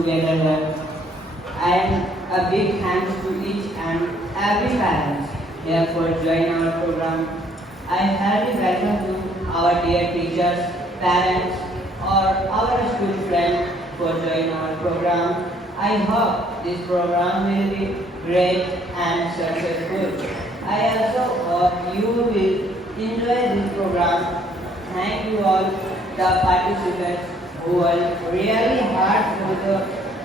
together here. And a big thanks to each and every parent here for joining our program. I heartily welcome to our dear teachers, parents, or our school friends for joining our program. I hope this program will be great and successful. I also hope you will enjoy this program. Thank you all the participants who worked really hard for the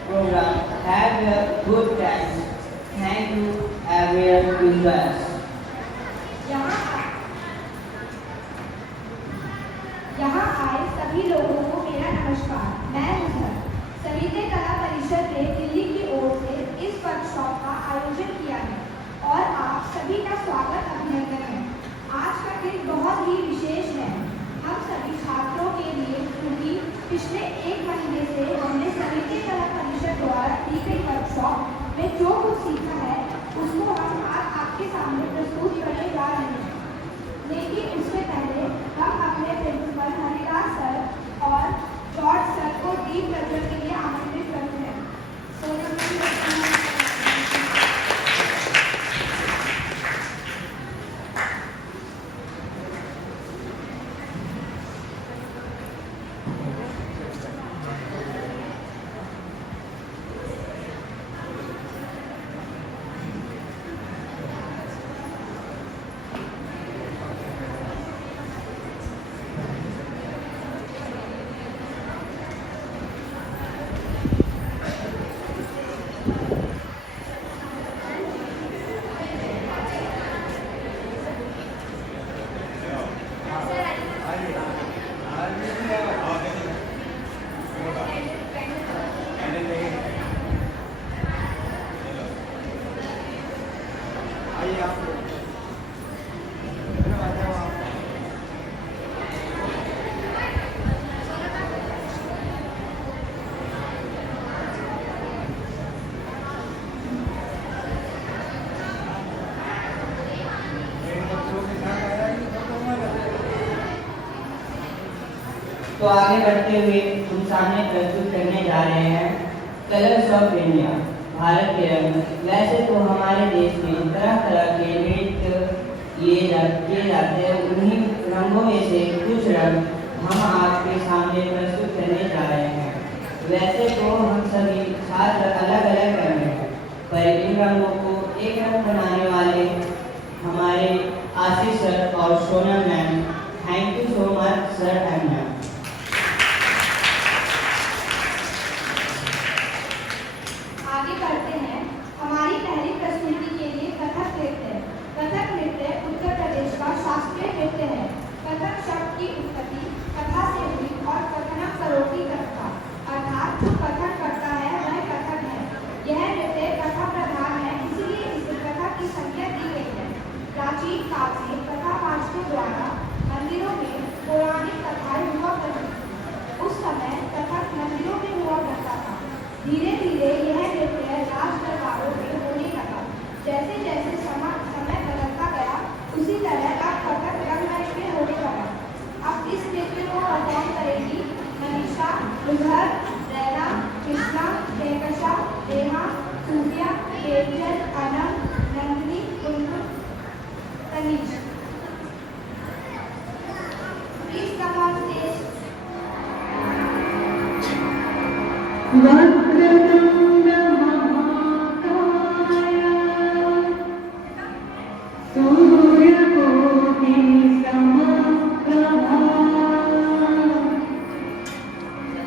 program. Have a good time. Thank you everyone who joined us. यहाँ आए सभी लोगों को मेरा नमस्कार। मैं मुझर संगीत कला परिषद ने दिल्ली की ओर से इस वर्कशॉप का आयोजन किया है और आप सभी का स्वागत अभिनंदन है। आज का दिन बहुत ही विशेष है हम सभी छात्रों के लिए, क्योंकि पिछले एक महीने से हमने संगीत कला परिषद द्वारा दी गई वर्कशॉप में जो कुछ सीखा है उसको हम आज आपके सामने प्रस्तुत करने जा रहे हैं। लेकिन उससे पहले हम अपने प्रिंसिपल हरिदास सर और जॉर्ज सर को दीप प्रज्वलन के लिए आमंत्रित करते हैं। तो आगे बढ़ते हुए हम सामने प्रस्तुत करने जा रहे हैं कलर्स ऑफ इंडिया, भारत के रंग। वैसे तो हमारे देश में तरह तरह के नृत्य किए जाते हैं, उन्हीं रंगों में से कुछ रंग हम आपके सामने प्रस्तुत करने जा रहे हैं। वैसे तो हम सभी छात्र अलग अलग रंग हैं, पर इन रंगों को एक रंग बनाने वाले हमारे आशीष सर और Sonam ma'am, thank you so much sir and ma'am. हमारी पहली प्रस्तुति के लिए कथक नृत्य। कथक नृत्य उत्तर प्रदेश का शास्त्रीय नृत्य है। कथक शब्द की उत्पत्ति कथा से हुई और कथनम करोति कथा, अर्थात जो कथन करता है वह कथक है। यह नृत्य कथा प्रधान है, इसलिए इसे कथा की संज्ञा दी गई है। प्राचीन काल से कथा पाठकों द्वारा मंदिरों में पौराणिक कथाएं हुआ करती। उस समय कथक मंदिरों में हुआ करता था। धीरे धीरे यह नृत्य राज दरबारों में होने लगा। जैसे जैसे समय बदलता गया उसी तरह अब कथक रंगमंच में होने लगा। अब इस नृत्य को परफॉर्म करेगी Manisha, Mujhar, Raina, Krishna, Kahkasha, Rema, Sufiya, Kejal, Anam, Nandini, Gungun, Tanish. Please come on stage. वक्रतुंड महाकाय सूर्यकोटि समप्रभा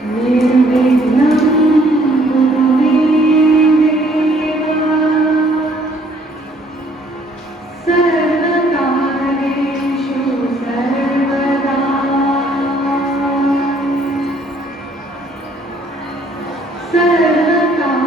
निर्विघ्नं कुरु मे देव सर्वकार्येषु सर्वदा। सर्वदा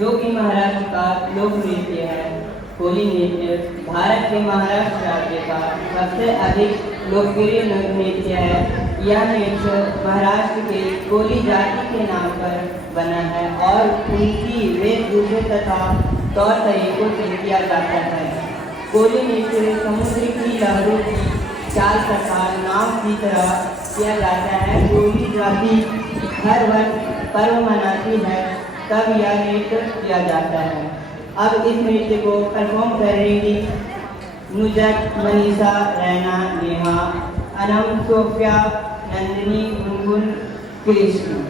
जो कि महाराष्ट्र का लोक नृत्य है। कोली नृत्य भारत के महाराष्ट्र राज्य का सबसे अधिक लोकप्रिय नृत्य है। यह नृत्य महाराष्ट्र के कोली जाति के नाम पर बना है और उनकी वेशभूषा तथा तौर तरीकों से किया जाता है। कोली नृत्य समुद्र की लहरों की चाल तथा नाव की तरह किया जाता है। कोली जाति हर वर्ष पर्व मनाती है, तब यह नृत्य किया जाता है। अब इस नृत्य को परफॉर्म करेंगी नुजत, मनीषा, रैना, नेहा, अनम, सोफिया, नंदिनी, गुनगुन, कृष्ण।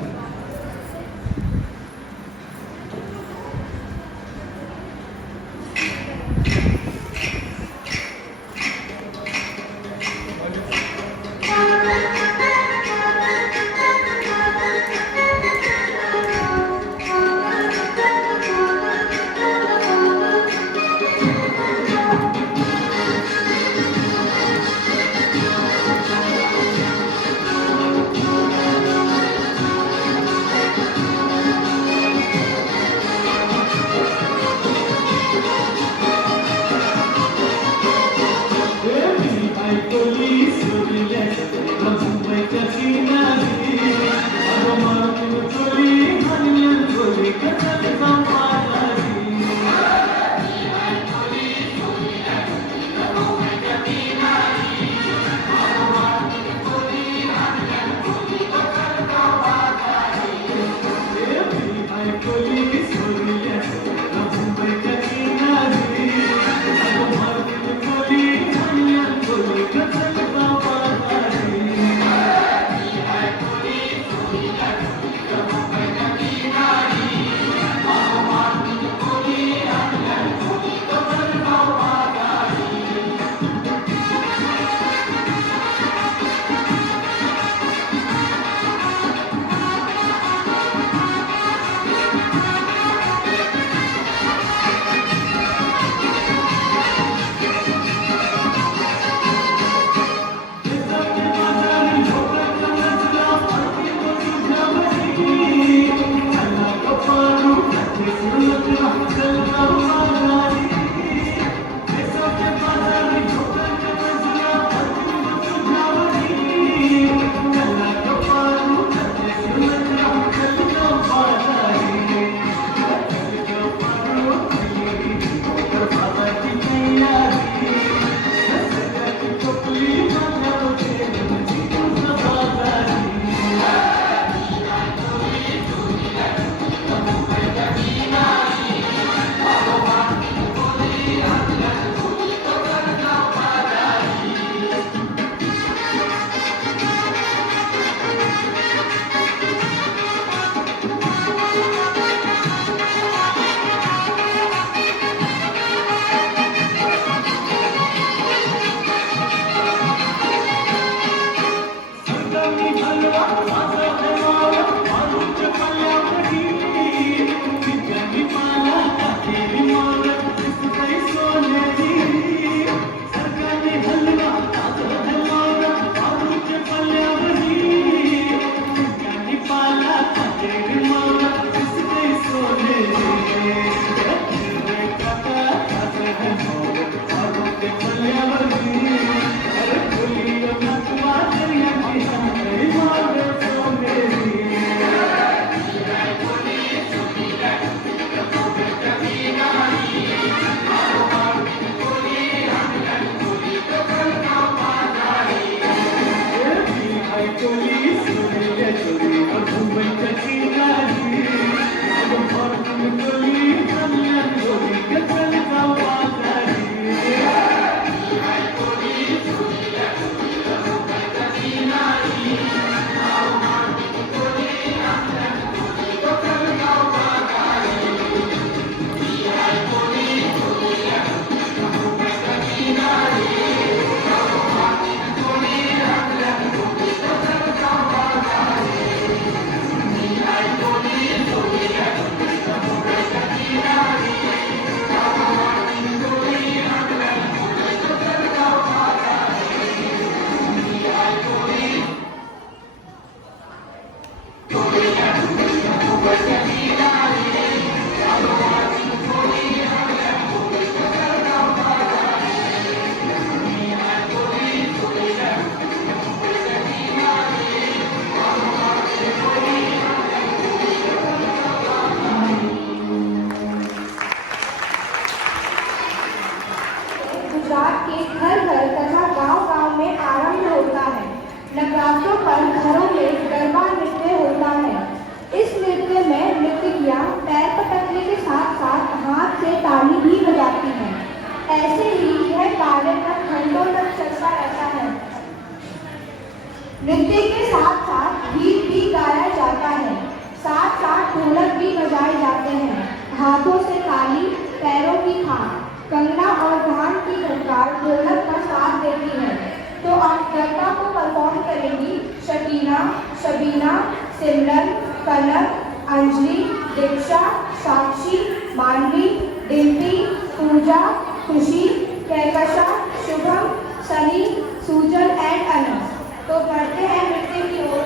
वैसे ही यह कार्यक्रम घंटों तक चलता रहता है। नृत्य के साथ साथ गीत भी गाया जाता है, साथ साथ ढोलक भी बजाए जाते हैं। हाथों से ताली, पैरों की थाप, कंगना और धान की झनकार ढोलक का साथ देती है। तो आज गरबा को परफॉर्म करेंगी शकीना, शबीना, सिमरन, कनक, अंजलि, दीक्षा, साक्षी, मानवी, डिम्पी, पूजा, खुशी, कहकशा, शुभम, सनी, सुजल एंड अनस। तो बढ़ते हैं नृत्य की ओर।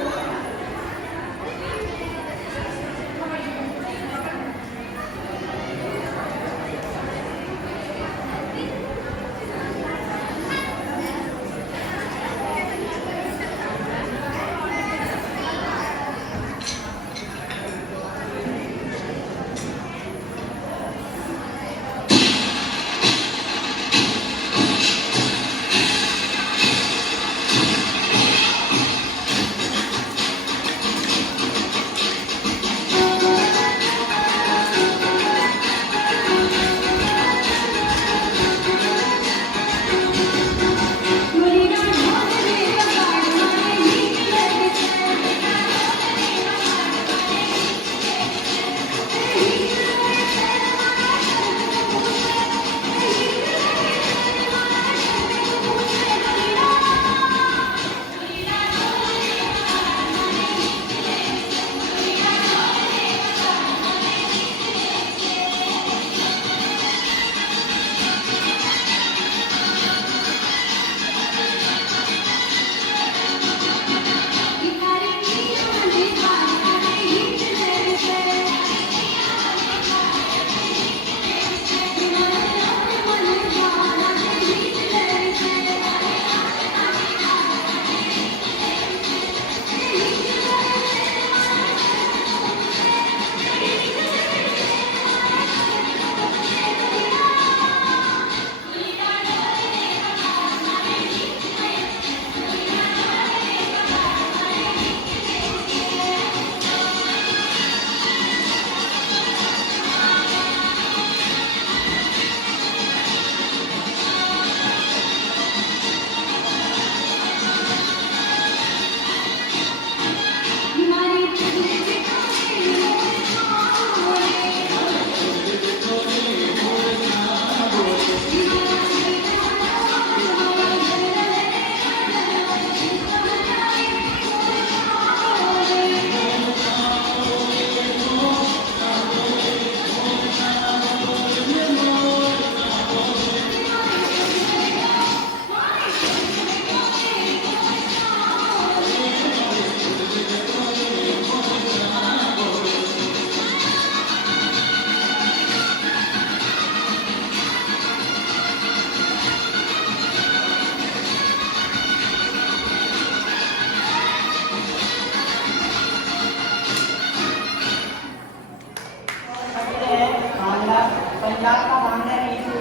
पंजाब का भांगड़ा नीति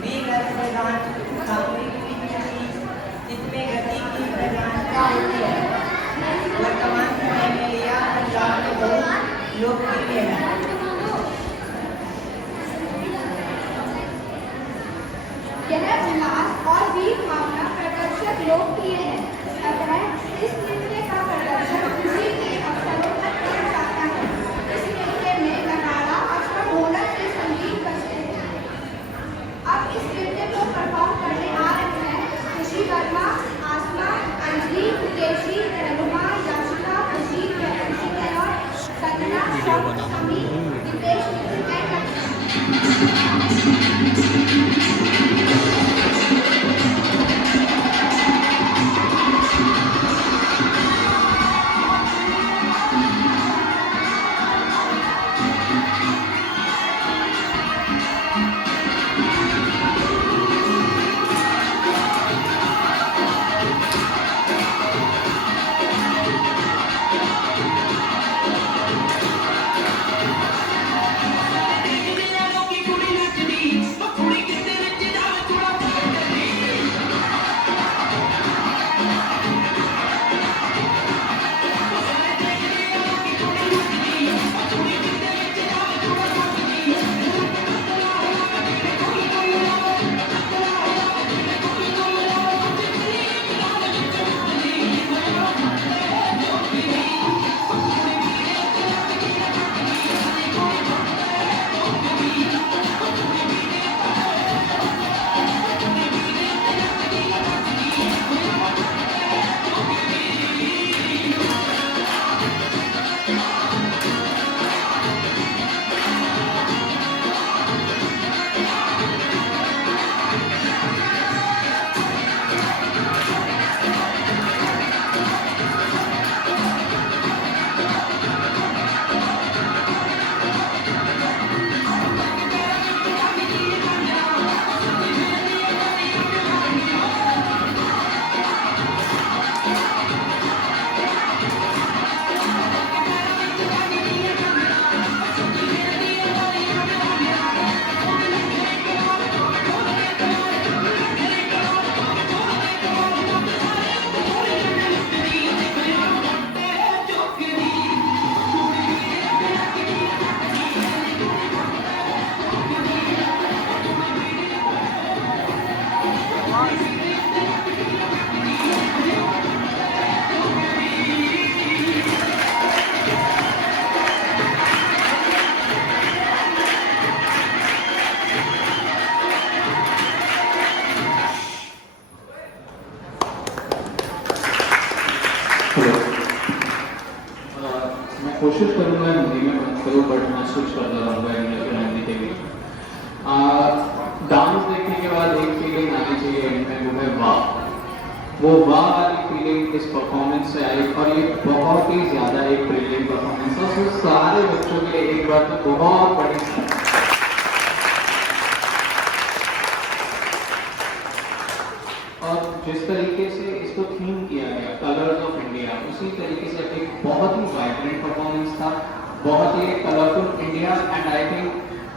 वीर प्रधान जिसमें गति की प्रधानता होती है। वर्तमान समय में यह पंजाब में बहुत लोकप्रिय है। यह उल्लास और वीर भावना प्रदर्शक लोकप्रिय है। अतः इस नृत्य का प्रदर्शन खुशी के अवसरों पर किया जाता है। इस नृत्य में नगाड़ा अथवा ढोलक के संगीत बजते हैं। अब इस नृत्य को परफॉर्म करने आ रहे हैं खुशी वर्मा, आसमा, अंजलि, केशी, रघुमा, याशिका, खुशी, और कंगना, समी, दीपेश, की कोशिश करूँगा हिंदी में बात करूँ, बट मैं स्विच करता रहूँगा इंग्लिश और हिंदी के बीच। डांस देखने के बाद एक फीलिंग आनी चाहिए इनमें, वो है वाह। वो वाह वाली फीलिंग इस परफॉर्मेंस से आई, और ये बहुत ही ज़्यादा एक ब्रिलियंट परफॉर्मेंस है। उसमें सारे बच्चों के लिए एक बार तो बहुत बड़ी और जिस तरीके से इसको थीम किया गया कलर्स ऑफ इंडिया, उसी तरीके से एक बहुत ही वाइब्रेंट परफॉर्मेंस था, बहुत ही colourful India. And I think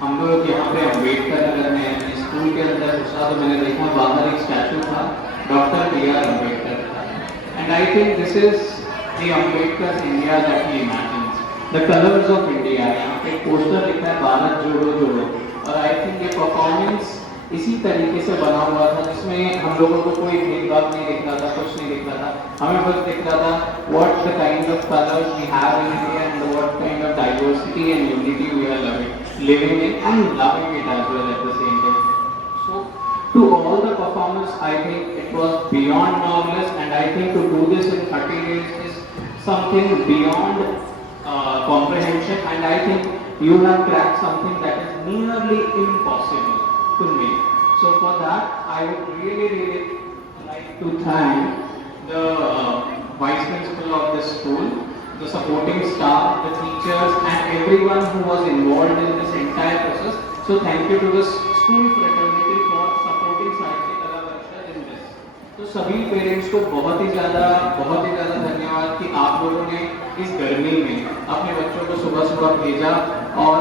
हम लोग यहाँ पे अम्बेडकर नगर में अपने स्कूल के अंदर घुसा तो मैंने देखा बाहर एक स्टैचू था डॉक्टर B.R. अम्बेडकर का, and I think this is the Ambedkar India that he imagines, the colours of India. यहाँ पे पोस्टर लिखा है भारत जोड़ो जोड़ो, और आई थिंक ये परफॉर्मेंस इसी तरीके से बना हुआ था, जिसमें हम लोगों को कोई भेदभाव नहीं दिख रहा था, कुछ नहीं दिख रहा था, हमें बस दिख रहा था what the kind of colours we have in India and what kind of diversity and unity we are living in and loving it as well at the same time. So to all the performers, I think it was beyond marvelous, and I think to do this in 30 days is something beyond comprehension, and I think you have cracked something that is nearly impossible to make. So for that, I would really like to thank the vice principal of this school, the supporting staff, the teachers, and everyone who was involved in this entire process. So thank you to the school fraternity for supporting साहित्य कला परिषद in this. तो सभी पेरेंट्स को बहुत ही ज़्यादा धन्यवाद कि आप लोगों ने इस गर्मी में अपने बच्चों को सुबह भेजा, और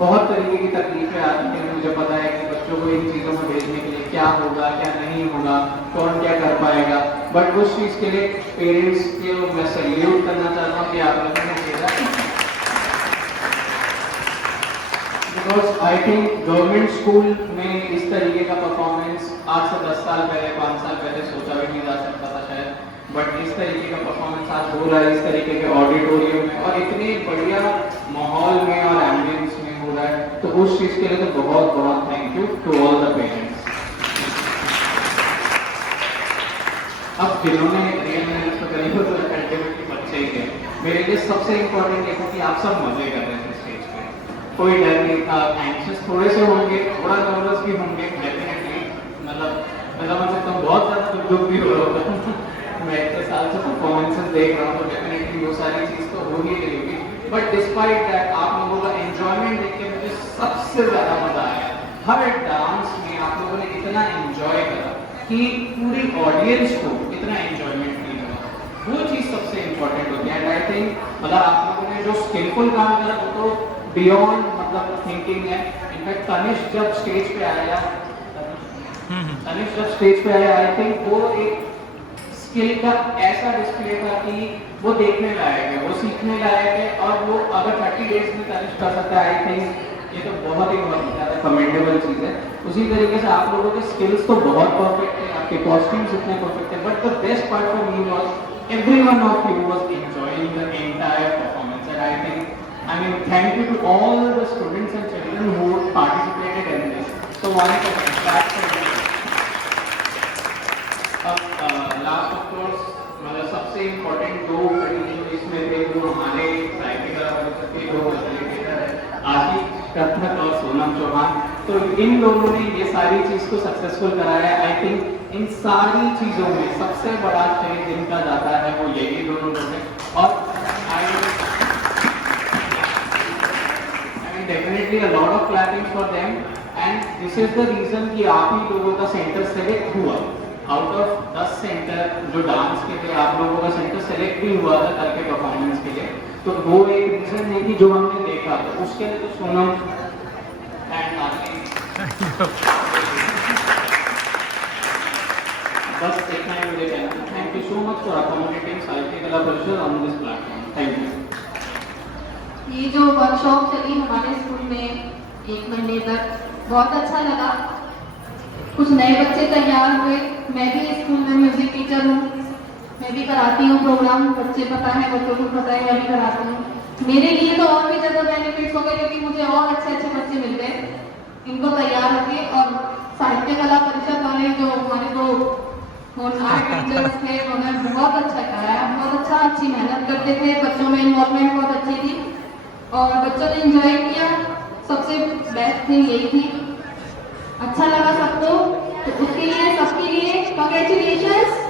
बहुत तरीके की तकलीफें आती हैं, मुझे पता है कि बच्चों को इन चीज़ों में भेजने के लिए क्या होगा क्या नहीं होगा, कौन क्या कर पाएगा, बट उस चीज़ के लिए पेरेंट्स को मैं सैल्यूट करना चाहता हूँ कि आप लोगों ने भेजा। Because I think government school में इस तरीके का परफॉर्मेंस आज से 10 साल पहले 5 साल पहले सोचा भी नहीं जा सकता था शायद, बट इस तरीके का परफॉर्मेंस आज हो रहा है इस तरीके के ऑडिटोरियम में और इतने बढ़िया माहौल में और एम्बियंस में हो रहा है, तो उस चीज़ के लिए तो बहुत बहुत thank you to all the parents. अब जिन्होंने रियल मेहनत तो करी हो तो अल्टीमेटली बच्चे ही थे, मेरे लिए सबसे इम्पोर्टेंट ये था कि आप सब मजे कर रहे थे स्टेज पे, कोई डर नहीं था, एंशियस थोड़े से होंगे, थोड़ा नर्वस भी होंगे डेफिनेटली, मतलब मैं समझ सकता हूँ बहुत ज़्यादा दुख भी हो रहा होगा मैं इतने साल से परफॉर्मेंसेस देख रहा हूँ, तो डेफिनेटली वो सारी चीज़ तो हो ही रही होगी, बट डिस्पाइट दैट आप लोगों का एंजॉयमेंट देख के मुझे सबसे ज़्यादा मज़ा आया। हर डांस में आप लोगों ने इतना एंजॉय करा कि पूरी ऑडियंस को इतना एंजॉयमेंट नहीं हुआ, वो चीज़ सबसे इम्पोर्टेंट होती है। एंड आई थिंक मतलब आप लोगों ने जो स्किलफुल काम करा वो तो बियॉन्ड मतलब थिंकिंग है। इनफैक्ट तनिष्क जब स्टेज पे आया आई थिंक वो एक स्किल का ऐसा डिस्प्ले था कि वो देखने लायक है, वो सीखने लायक है, और वो अगर 30 डेज में तनिष्क कर सकता है आई थिंक ये तो बहुत ही ज़्यादा कमेंडेबल चीज़ है। उसी तरीके से आप लोगों के स्किल्स तो बहुत परफेक्ट है, आपके कॉस्ट्यूम्स इतने परफेक्ट है, but the best part for me was everyone of you was enjoying the entire performance, and I think I mean thank you to all the students and children who participated in this. So once again that's last of course मतलब सबसे इम्पोर्टेंट दो कंडीशन इसमें थे जो हमारे साहित्य कला परिषद के दो फैसिलिटेटर हैं, आशीष कथक और सोनम चौहान, तो इन लोगों ने ये सारी चीज़ को सक्सेसफुल कराया। आई थिंक इन सारी चीज़ों में सबसे बड़ा श्रेय जिनका जाता है वो यही दोनों लोग हैं, और I mean definitely a lot of clapping for them, and this is the reason कि आप ही लोगों का सेंटर सेलेक्ट हुआ। आउट ऑफ 10 सेंटर जो डांस के थे आप लोगों का सेंटर सेलेक्ट भी हुआ था करके परफॉर्मेंस के लिए, तो वो एक रीजन है कि जो हमने देखा, तो उसके लिए तो सोनम एंड बस इतना ही मुझे कहना है। Thank you so much for accommodating साहित्य कला परिषद on this platform, thank you. ये जो वर्कशॉप चली हमारे स्कूल में 1 महीने तक बहुत अच्छा लगा, कुछ नए बच्चे तैयार हुए। मैं भी स्कूल में म्यूजिक टीचर हूँ, मैं भी कराती हूँ प्रोग्राम, बच्चे पता है बच्चों को पता है मैं भी कराती हूँ। मेरे लिए तो और भी ज़्यादा बेनिफिट्स हो गए क्योंकि मुझे और अच्छे अच्छे बच्चे मिल गए इनको तैयार होके, और साहित्य कला परिषद वाले जो हमारे दो टीचर्स थे उन्होंने बहुत अच्छा कराया, बहुत अच्छा अच्छी मेहनत करते थे, बच्चों में इन्वॉल्वमेंट बहुत अच्छी थी। और बच्चों ने एंजॉय किया। सबसे बेस्ट थिंग यही थी। अच्छा लगा सबको, तो उसके लिए सबके लिए कॉन्ग्रेचुलेशंस।